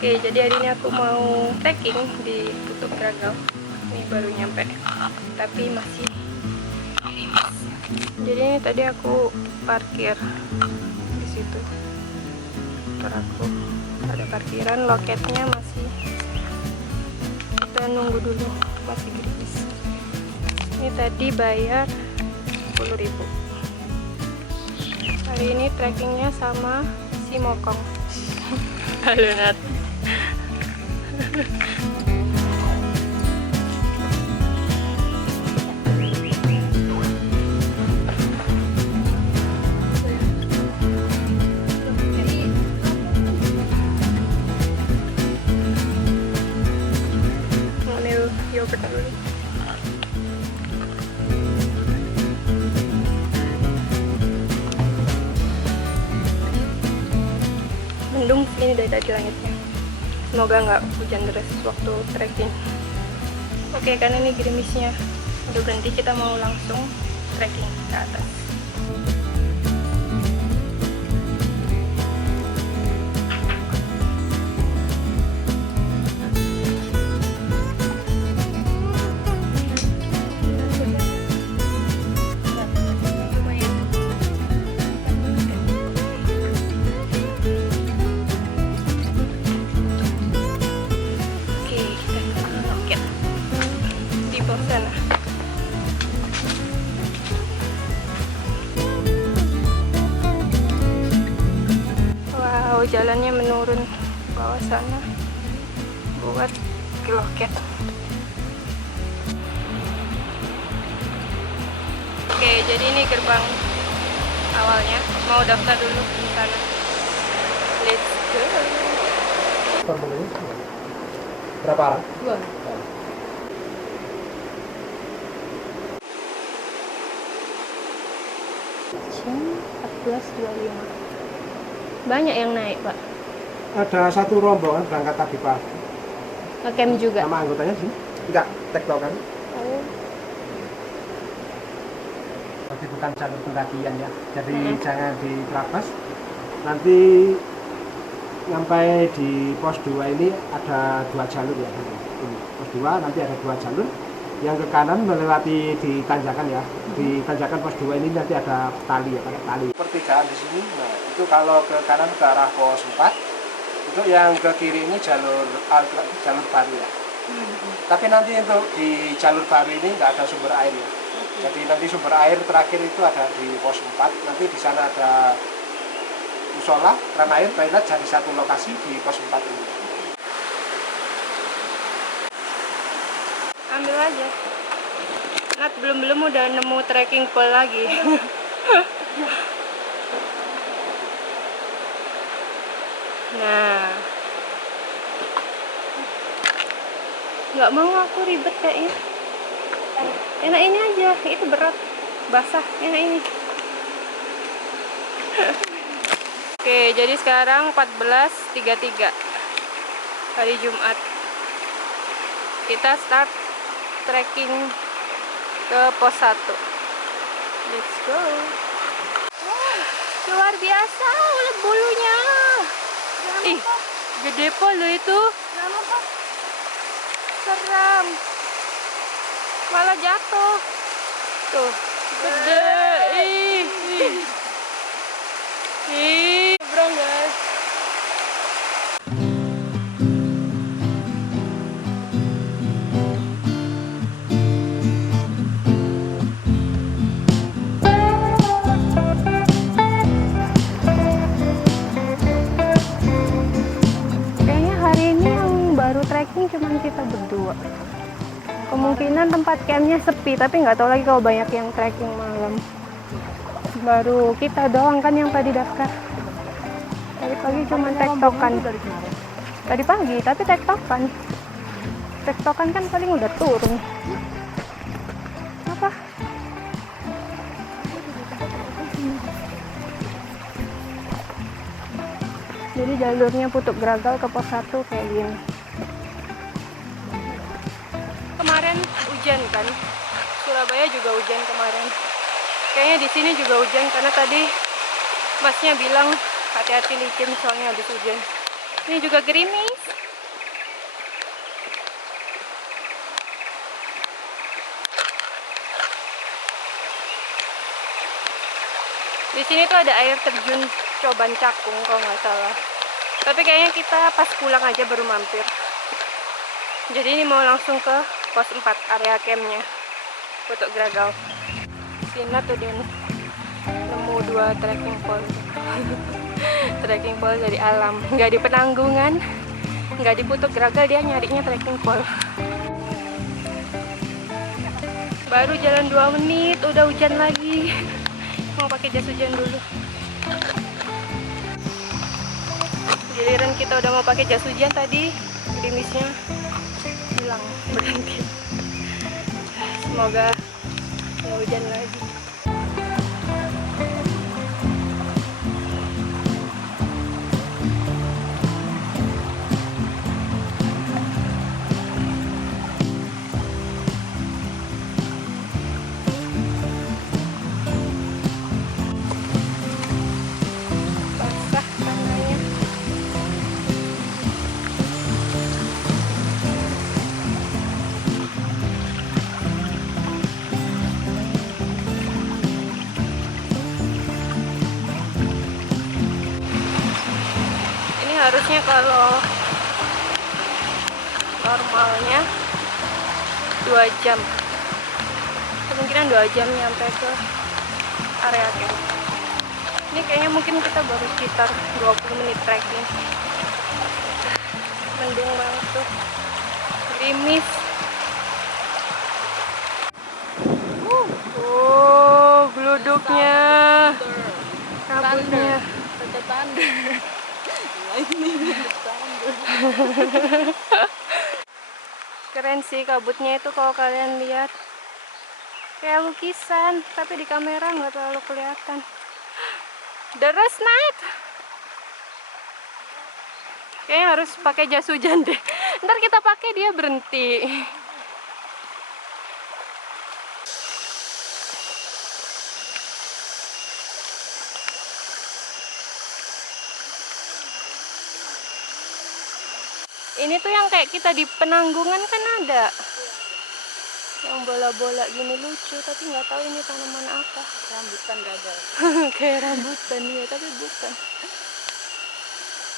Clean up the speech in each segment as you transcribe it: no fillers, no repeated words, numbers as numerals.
Oke, jadi hari ini aku mau trekking di Putuk Gragel. Ini baru nyampe, tapi masih gerimis. Jadi ini tadi aku parkir di situ. Ntar aku ada parkiran, loketnya masih. Kita nunggu dulu, masih gerimis. Ini tadi bayar 10.000. Hari ini trekkingnya sama si Mokong. Halo Nat. Ngambil yogurt dulu. Mendung sini dari tadi langitnya. Semoga nggak hujan deras waktu trekking. Oke, karena ini gerimisnya udah berhenti, kita mau langsung trekking ke atas. Sana. Wow, jalannya menurun ke bawah sana buat ke loket. Oke, jadi ini gerbang awalnya. Mau daftar dulu di sana. Let's go. Berapa? 2. Jam 14.25. Banyak yang naik, Pak. Ada satu rombongan berangkat tadi pagi. Ngecamp juga. Sama anggotanya sih? Enggak, tektokan. Oh. Tapi bukan jalur pendakian ya. Jadi jangan diterabas. Nanti sampai di pos 2 ini ada 2 jalur ya. Ini pos 2 nanti ada 2 jalur. Yang ke kanan melewati di tanjakan ya. Di tanjakan pos 2 ini nanti ada tali ya, pakai tali. Pertigaan di sini. Nah, itu kalau ke kanan ke arah pos 4, itu yang ke kiri ini jalur baru ya. Tapi nanti untuk di jalur baru ini nggak ada sumber air ya. Jadi nanti sumber air terakhir itu ada di pos 4. Nanti di sana ada musola, keran air, toilet jadi satu lokasi di pos 4 ini. Ambil aja. Nat belum udah nemu trekking pole lagi. Nah, nggak mau aku ribet kayaknya. Enak ini aja, itu berat, basah. Enak ini. Oke, jadi sekarang 14.33 hari Jumat. Kita start trekking ke pos 1. Let's go. Wah, luar biasa ulet bulunya. Ih, gede pol itu. Seram. Malah jatuh. Tuh, gede. Ih, brong guys. Trekking cuma kita berdua. Kemungkinan tempat campnya sepi, tapi nggak tahu lagi kalau banyak yang trekking malam. Baru kita doang kan yang tadi daftar. Tadi pagi cuma tektokan. Tadi pagi, tapi tektokan. Tektokan kan paling udah turun. Apa? Jadi jalurnya Putuk Gragel ke pos 1 kayak gini. Kemarin hujan kan, Surabaya juga hujan kemarin. Kayaknya di sini juga hujan karena tadi masnya bilang hati-hati licin soalnya habis hujan. Ini juga gerimis. Di sini tuh ada air terjun Coban Cakung kalau nggak salah. Tapi kayaknya kita pas pulang aja baru mampir. Jadi ini mau langsung ke pos 4 area campnya Putuk Gragau. Sina tuh dan nemu 2 trekking pole. Trekking pole dari alam, nggak di Penanggungan, nggak di Putuk Gragau, dia nyarinya trekking pole. Baru jalan 2 menit udah hujan lagi. Mau pakai jas hujan dulu. Giliran kita udah mau pakai jas hujan, tadi gerimisnya hilang, berhenti. Semoga nggak hujan lagi. Basah tanahnya. Ini harusnya kalau normalnya 2 jam, kemungkinan 2 jam nyampe ke area camp. Ini kayaknya mungkin kita baru sekitar 20 menit trekking. Mendung banget tuh, gerimis. Oh, geluduknya, kabutnya. Keren sih kabutnya itu, kalau kalian lihat kayak lukisan, tapi di kamera nggak terlalu kelihatan. Deres Nat, kayaknya harus pakai jas hujan deh. Ntar kita pakai dia berhenti. Ini tuh yang kayak kita di Penanggungan kan ada yang bola-bola gini, lucu, tapi nggak tahu ini tanaman apa. Rambutan gagal. Kayak rambutan ya, tapi bukan.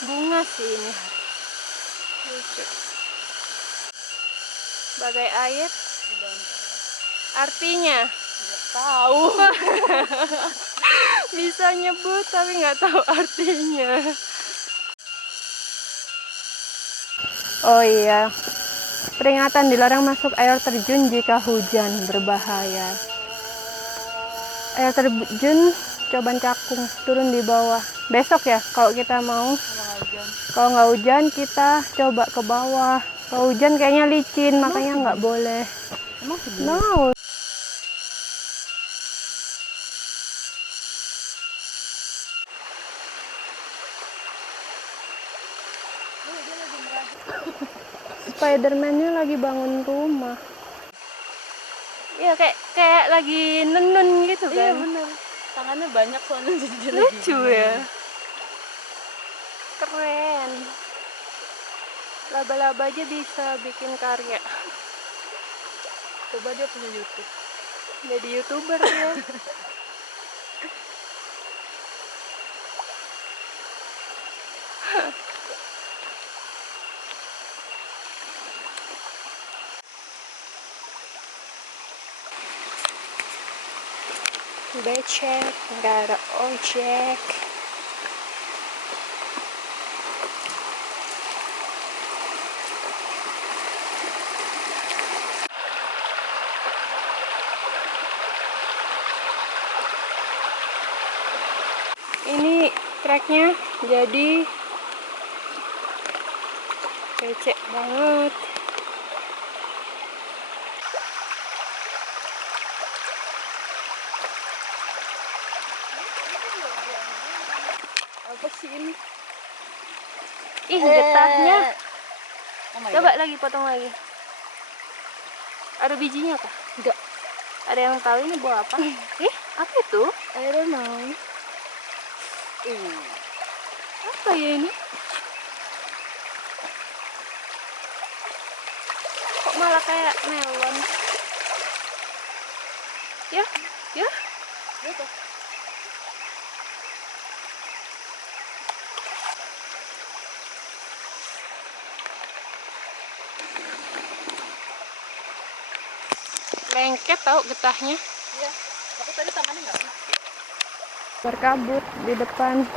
Bunga sih ini, lucu. Bagai air, artinya Nggak tahu. bisa nyebut tapi nggak tahu artinya. Oh iya, peringatan dilarang masuk air terjun jika hujan, berbahaya. Air terjun Coban Cakung, turun di bawah. Besok ya kalau kita mau. Kalau nggak hujan kita coba ke bawah. Kalau hujan kayaknya licin, makanya nggak boleh. Emang segini? No. Spiderman-nya lagi bangun rumah. Iya, kayak lagi nenun gitu kan. Iya bener. Tangannya banyak soalnya jadi dia Lucu lagi. ya. Keren. Laba-laba aja bisa bikin karya. Coba dia punya YouTube. Jadi YouTuber ya. Becek, nggak ada ojek. Ini treknya jadi becek banget. Apa sih ini? Ih, getahnya. Oh my Coba God. lagi, potong lagi. Ada bijinya kah? Enggak. Ada yang tahu ini buah apa? Ih, apa itu? I don't know. Apa ya ini? malah kayak melon. Ya, ya. Gitu. Lengket tau getahnya. Iya. Tapi tadi tangannya nggak kena. Berkabut di depan.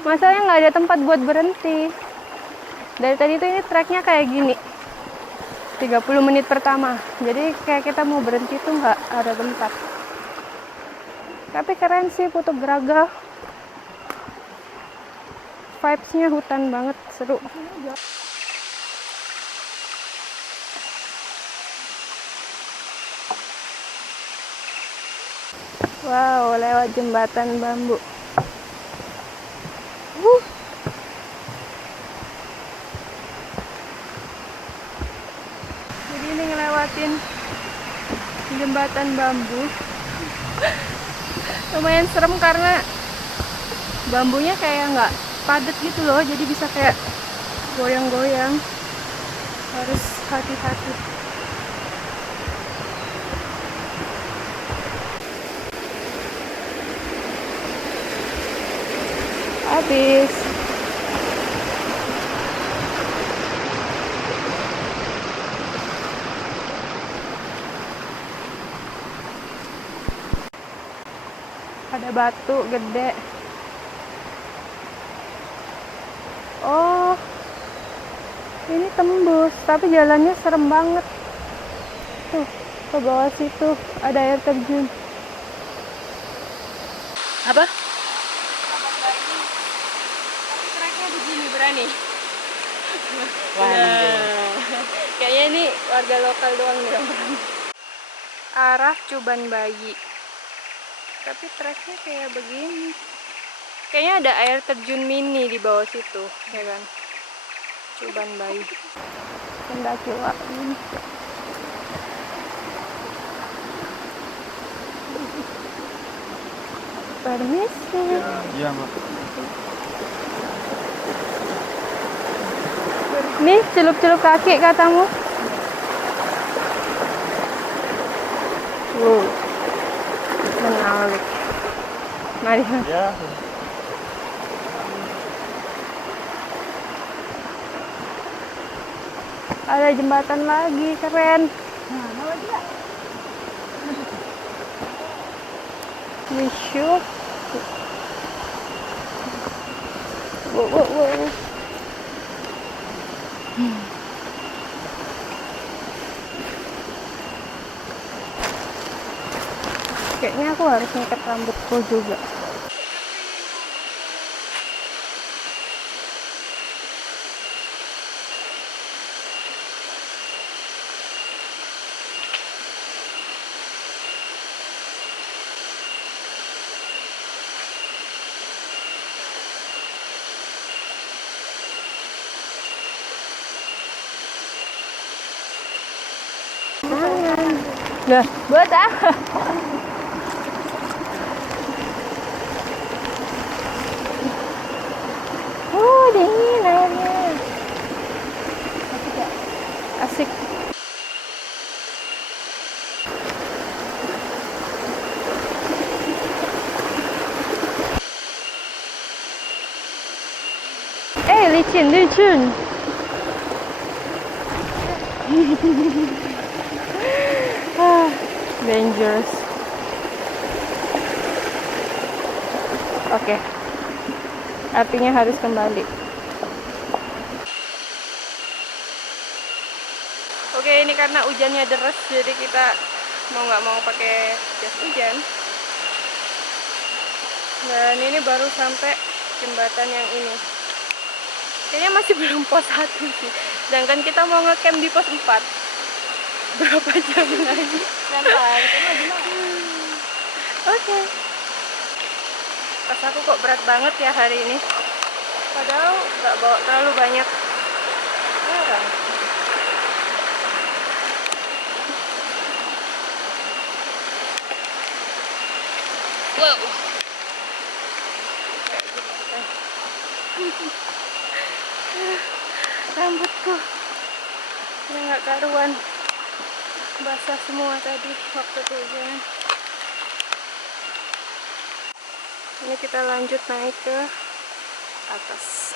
Masalahnya nggak ada tempat buat berhenti. Dari tadi tuh ini treknya kayak gini. 30 menit pertama. Jadi kayak kita mau berhenti tuh nggak ada tempat. Tapi keren sih Putuk Gragah. Vibes-nya hutan banget, seru. Wow, lewat jembatan bambu. Jadi ini ngelewatin jembatan bambu. Lumayan serem karena bambunya kayak nggak padat gitu loh, jadi bisa kayak goyang-goyang. Harus hati-hati. Habis. Ada batu gede. Oh, ini tembus, tapi jalannya serem banget. Tuh, ke bawah situ ada air terjun. Apa? Tapi treknya begini berani. Waduh. Kayaknya ini warga lokal doang nih yang berani. Arah Cuban Bayi. Tapi treknya kayak begini. Kayaknya ada air terjun mini di bawah situ, ya kan? Cuban Bayi. Pendaki Wain. Permisi. Iya, Mbak. Nih, celup-celup kaki katamu. Menarik. Mari. Ya. Ada jembatan lagi, keren. Wisyuk. Wow. Kayaknya aku harus ngikat rambutku juga. Lah, buat apa? Oh, dingin airnya. Asik. licin. Dangerous. Oke. Artinya harus kembali. Oke, ini karena hujannya deras, jadi kita mau nggak mau pakai jas hujan. Dan ini baru sampai jembatan yang ini. Kayaknya masih belum pos 1 sih. Sedangkan kita mau ngecamp di pos 4. Berapa jam lagi? Santai, kita mah gimana? Oke. Pas aku kok berat banget ya hari ini. Padahal nggak bawa terlalu banyak barang. Wow. Kayak gitu. Rambutku yang nggak karuan, basah semua tadi waktu hujan. Ini kita lanjut naik ke atas.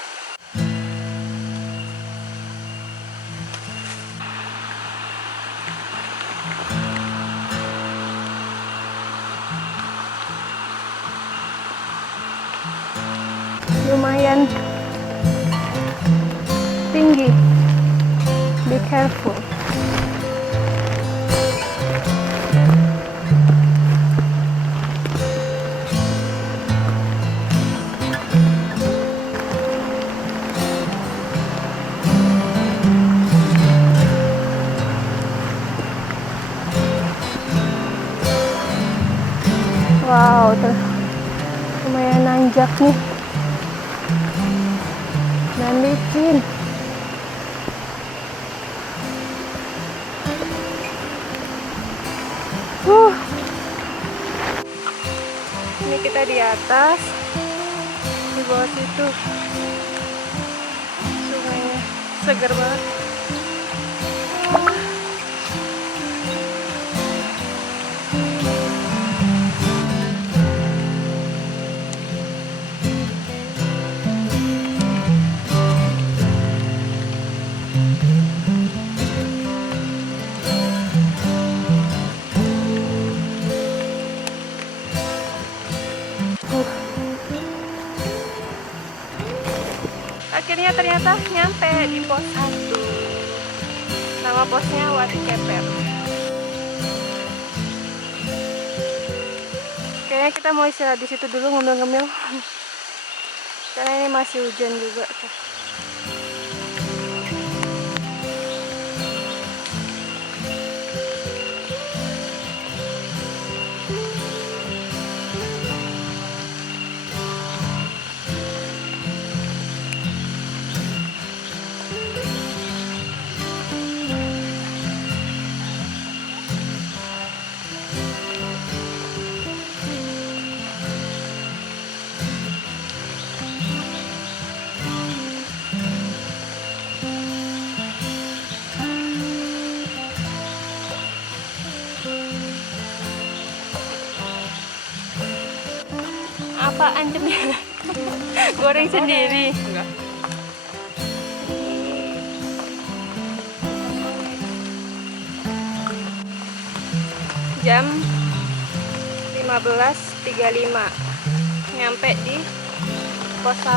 Lumayan tinggi, be careful. Wow, lumayan nanjak nih dan licin. Ini kita di atas, di bawah situ sungainya seger banget. Akhirnya ternyata nyampe di pos 1. Nama posnya Wati Keper. Kayaknya kita mau istirahat di situ dulu, ngemil-ngemil. Karena ini masih hujan juga. Apaan cemil? Goreng sendiri. Enggak. Jam 15.35 nyampe di pos 1.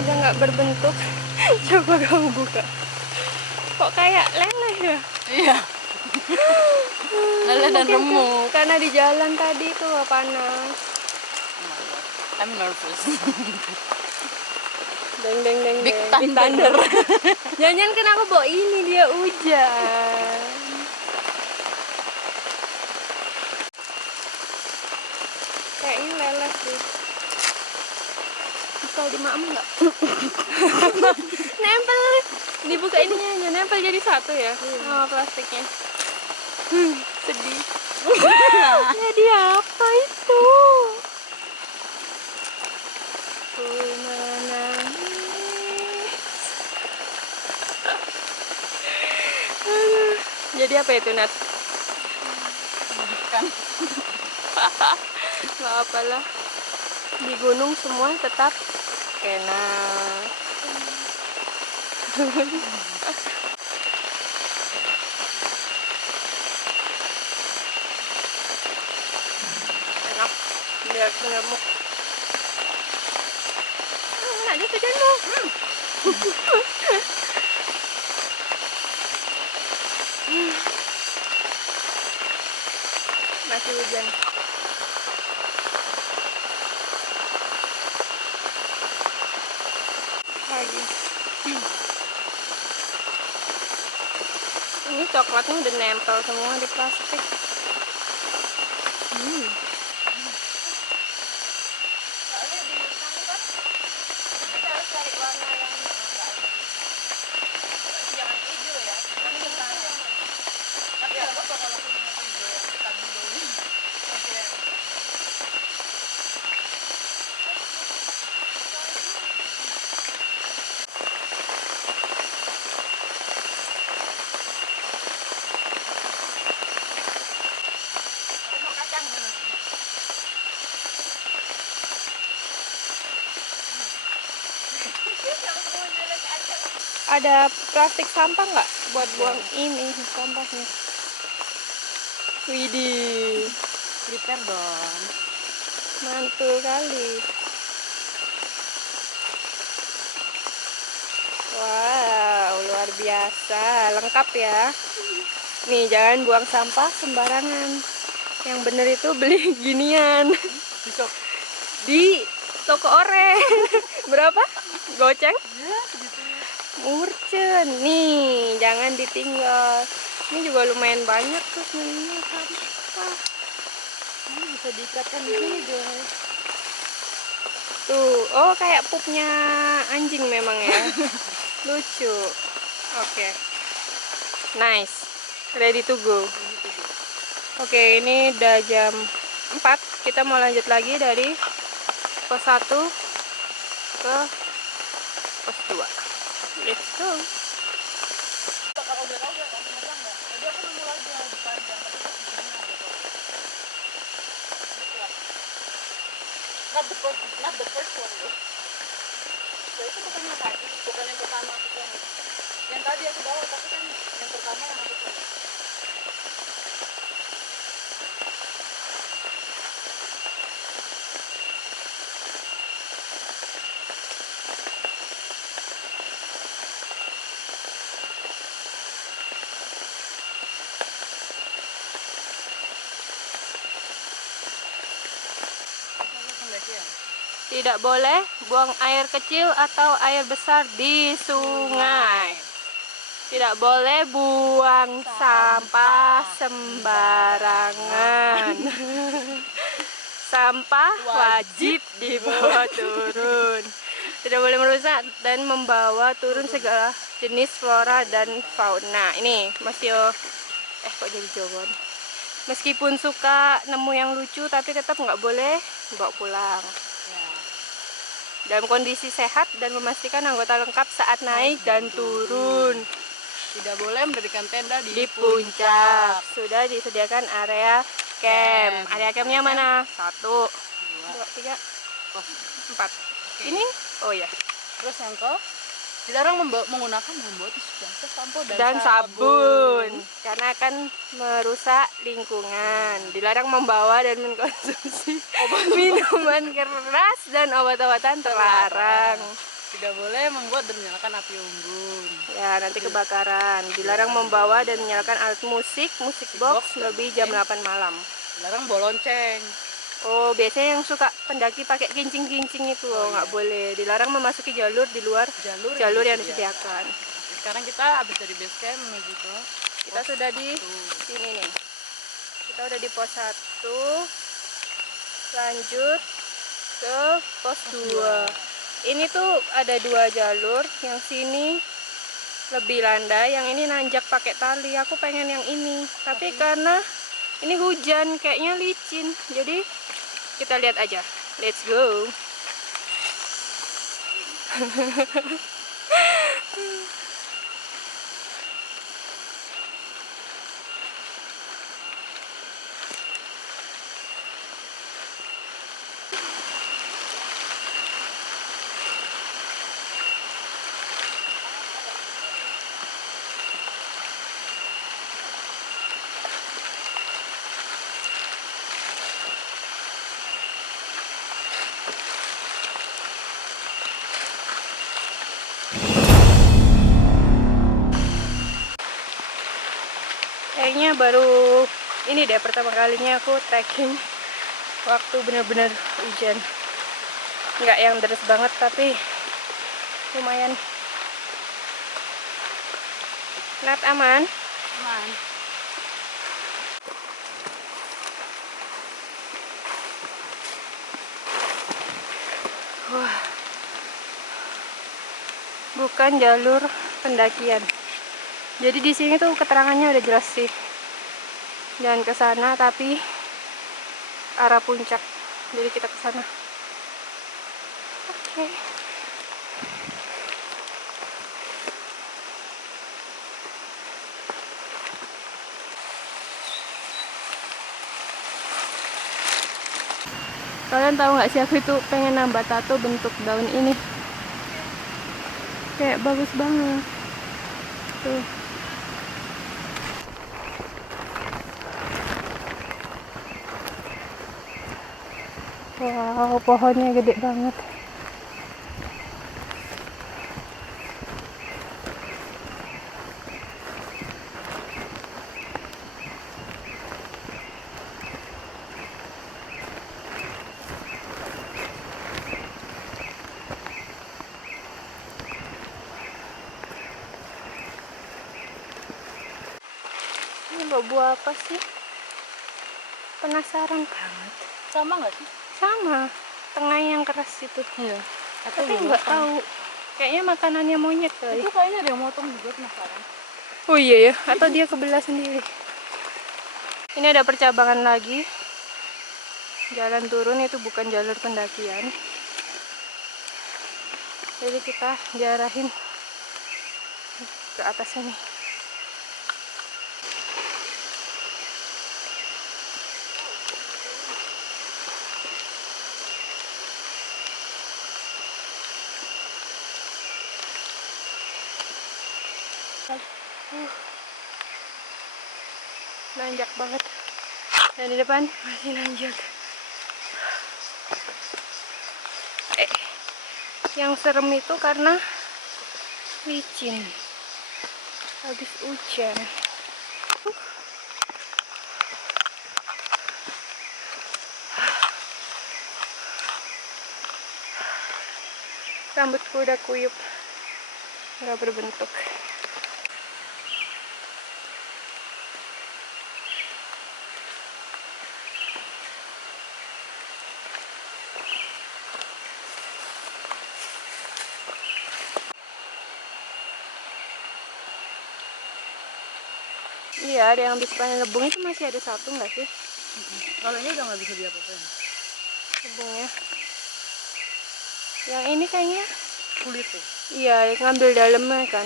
Udah nggak berbentuk. Coba kamu buka. Kok kayak leleh ya? Iya. Leleh dan Mungkin remuk. karena di jalan tadi tuh panas. I'm nervous. Deng deng deng Big deng. thunder. Jangan kan aku bawa ini, dia hujan. Kayaknya leleh sih. Bisa dimaem nggak? Nempel. Dibuka ininya aja, nempel jadi satu ya. Oh, plastiknya. Sedih. Jadi apa itu? Ku menangis. Aduh. Jadi apa itu, Nat? Kan. Gak apalah. Di gunung semua tetap enak. Enak. Biar remuk. Enak dia kerjaanmu. Masih hujan. Lagi. Ini coklatnya udah nempel semua di plastik. Jangan hijau ya. Kan ini kan. Tapi apa kalau hijau yang ada plastik sampah nggak buat buang ini sampahnya? Widih, Prepare dong. mantul kali. Wow, luar biasa, lengkap ya. Nih, jangan buang sampah sembarangan. Yang bener itu beli ginian Besok. di toko oranye. Berapa? Goceng? Ya, segitu. Murcen. Nih, jangan ditinggal. Ini juga lumayan banyak tuh sebenarnya sampah. Ini bisa diikatkan di sini, guys. Tuh, oh kayak pupnya anjing memang ya. Lucu. Oke. Nice. Ready to go. Oke, ini udah jam 4. Kita mau lanjut lagi dari pos 1 ke pos 2. Let's go. Kalau udah tahu kan ternyata enggak. Jadi aku nemu lagi yang lebih panjang tapi kok di sini gitu. Not the first one though. So, itu bukan yang tadi, bukan yang pertama aku kan. Yang tadi aku bawa tapi kan yang pertama yang aku bawa. Tidak boleh buang air kecil atau air besar di sungai. Tidak boleh buang sampah sembarangan. Sampah wajib dibawa turun. Tidak boleh merusak dan membawa turun segala jenis flora dan fauna. Ini Mas Yo. Kok jadi jawaban? Meskipun suka nemu yang lucu, tapi tetap nggak boleh bawa pulang. Dalam kondisi sehat dan memastikan anggota lengkap saat naik dan turun. Tidak boleh mendirikan tenda Di puncak sudah disediakan area camp. Area campnya mana? 1, 2, 3, 4. Ini? Oh ya. Terus yang ke dilarang menggunakan membawa tisu basah, sampo Dan sabun karena akan merusak lingkungan. Dilarang membawa dan mengkonsumsi minuman keras dan obat-obatan terlarang. Tidak boleh membuat dan menyalakan api unggun. Ya, nanti kebakaran. Dilarang membawa dan menyalakan alat musik box lebih jam 8 malam. Dilarang bawa lonceng. Oh, biasanya yang suka pendaki pakai kincing-kincing itu loh, nggak boleh. Dilarang memasuki jalur di luar jalur yang disediakan. Sekarang kita habis dari base camp menuju ke Kita sudah di sini nih. Kita udah di pos 1. Lanjut ke pos 2. Ini tuh ada 2 jalur. Yang sini lebih landai, yang ini nanjak pakai tali. Aku pengen yang ini, tapi karena ini hujan kayaknya licin. Jadi kita lihat aja. Let's go. Kayaknya baru ini deh pertama kalinya aku trekking waktu bener-bener hujan. Nggak yang deras banget tapi lumayan. Nat, aman? Aman. Wah, bukan jalur pendakian. Jadi di sini tuh keterangannya udah jelas sih. Jangan ke sana, tapi arah puncak. Jadi kita ke sana. Oke. Kalian tahu nggak sih, aku itu pengen nambah tato bentuk daun ini. Kayak bagus banget. Tuh. Wow, pohonnya gede banget. Ini buah apa sih? Penasaran banget. Sama nggak sih? Sama, tengah yang keras itu. Iya. Tapi nggak tahu. Kayaknya makanannya monyet kali. Itu kayaknya ada yang motong juga, penasaran. Oh iya ya, atau dia kebelah sendiri. Ini ada percabangan lagi. Jalan turun itu bukan jalur pendakian. Jadi kita diarahin ke atas sini. Nanjak banget. Dan di depan masih nanjak. Yang serem itu karena licin. Habis hujan. Rambutku udah kuyup, nggak berbentuk. Iya, ada yang habis panen lebung. Itu masih ada satu nggak sih? Kalau ini udah nggak bisa diapa-apain. Lebungnya. Yang ini kayaknya Kulit tuh. iya, ngambil dalamnya kan.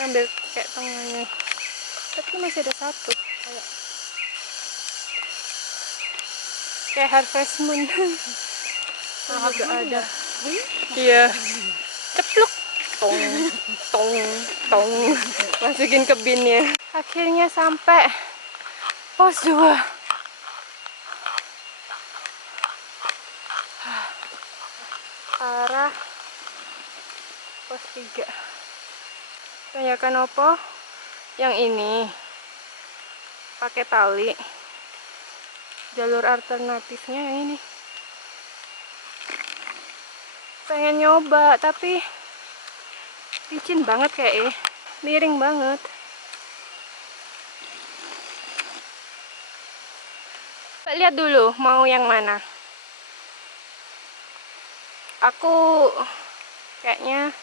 Ngambil kayak tengahnya. Tapi masih ada satu. Kayak Harvest Moon. Juga ada. Iya. Cepluk. Tong, tong, tong. Masukin ke binnya. Akhirnya sampai pos 2. Arah pos 3. Tanyakan opo? Yang ini pakai tali. Jalur alternatifnya yang ini. Pengen nyoba tapi licin banget kayak miring banget. Lihat dulu mau yang mana. Aku kayaknya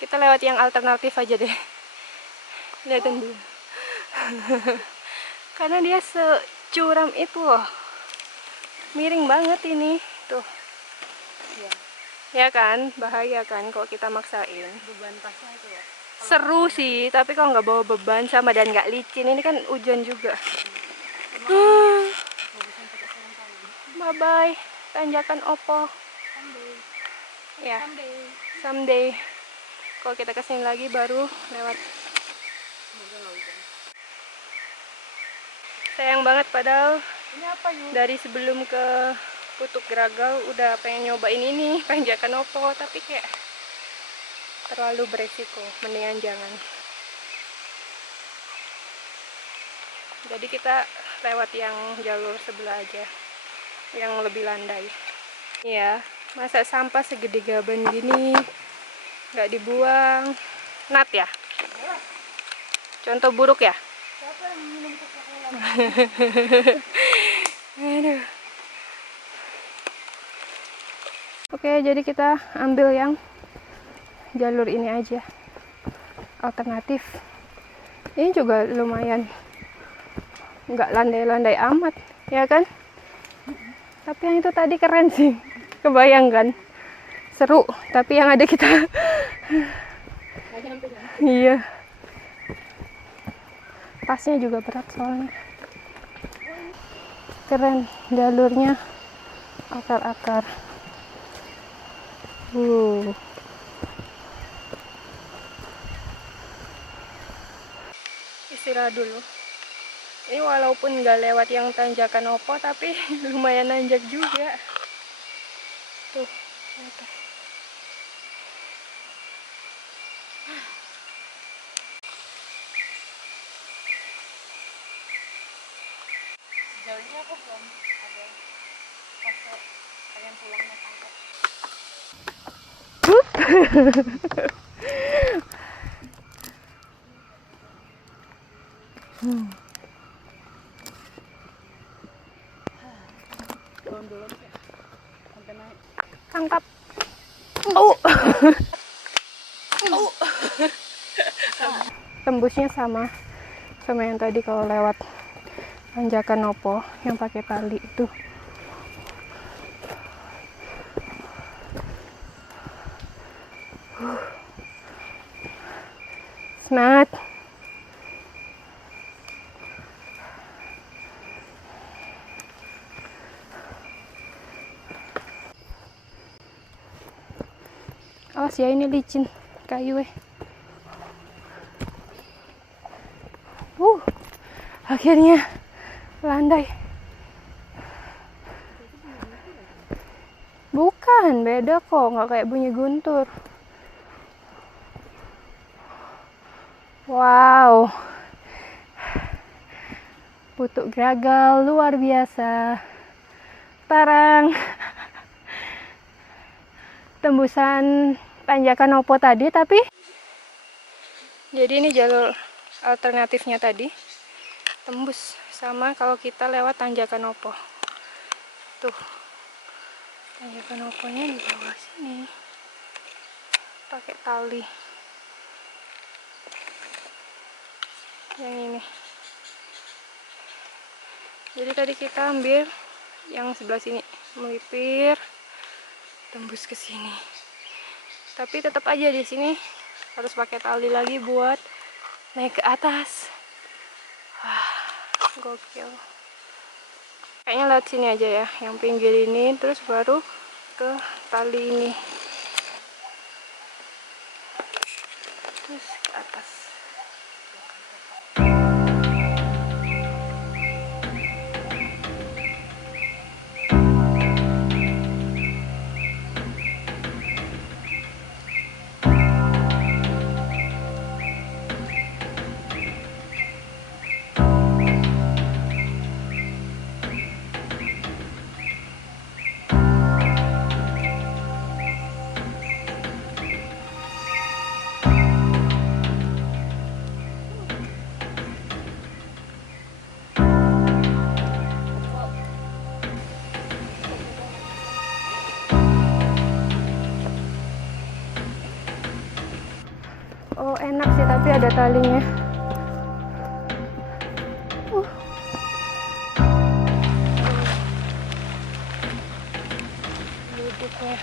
kita lewat yang alternatif aja deh. Lihatin dulu. Karena dia securam itu loh. Miring banget ini. Tuh. Iya. Ya kan? Bahaya kan kalau kita maksain. Beban tasnya itu ya. Seru sih, tapi kalau nggak bawa beban sama dan nggak licin. Ini kan hujan juga. Bye-bye. Tanjakan Opo. Ya, someday. Kalau kita kesini lagi baru lewat. Sayang banget padahal Ini apa yuk? dari sebelum ke Putuk Gragau udah pengen nyobain ini Tanjakan Opo, tapi kayak terlalu beresiko, mendingan jangan. Jadi kita lewat yang jalur sebelah aja, yang lebih landai. Iya, masa sampah segede gaban gini nggak dibuang? Nat ya? Contoh buruk ya? Siapa yang minum Coca-Cola? Aduh. Oke, jadi kita ambil yang jalur ini aja, alternatif. Ini juga lumayan, nggak landai-landai amat, ya kan? Tapi yang itu tadi keren sih, kebayangkan, seru. Tapi yang ada kita, iya, tasnya juga berat soalnya. Keren, jalurnya akar-akar. istirahat dulu. Ini walaupun nggak lewat yang tanjakan Opo, tapi lumayan nanjak juga. Tuh, atas. Sejauh ini aku belum ada fase pengen pulang naik angkot. Turun dulu ya, sampai naik. Tangkap. Oh. Tembusnya sama yang tadi kalau lewat tanjakan Opo yang pakai tali itu. Semangat. Awas ya, ini licin kayu akhirnya landai. Bukan, beda kok, nggak kayak bunyi guntur. Wow, putuk gragal luar biasa. Tarang. Tembusan tanjakan Opo tadi, tapi jadi ini jalur alternatifnya tadi tembus sama kalau kita lewat tanjakan Opo. Tuh, tanjakan Oponya di bawah sini pakai tali yang ini. Jadi tadi kita ambil yang sebelah sini, melipir tembus ke sini, tapi tetap aja di sini harus pakai tali lagi buat naik ke atas. Wah, gokil. Kayaknya lewat sini aja ya, yang pinggir ini, terus baru ke tali ini, terus ke atas. Oh, enak sih, tapi ada talinya. Duduknya.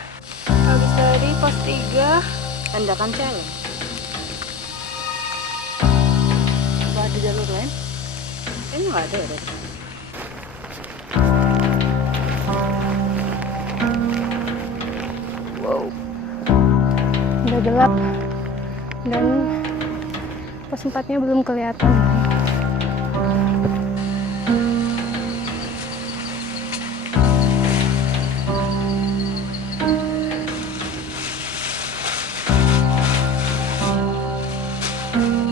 Habis dari pos 3 Tanjakan Celeng. Apa ada jalur lain? Kayaknya nggak ada ya. wow, udah gelap dan pos 4-nya belum kelihatan.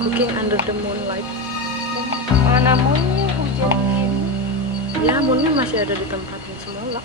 Cooking under the moonlight. Mana moonnya, hujan ini. Ya, moonnya masih ada di tempatnya semula.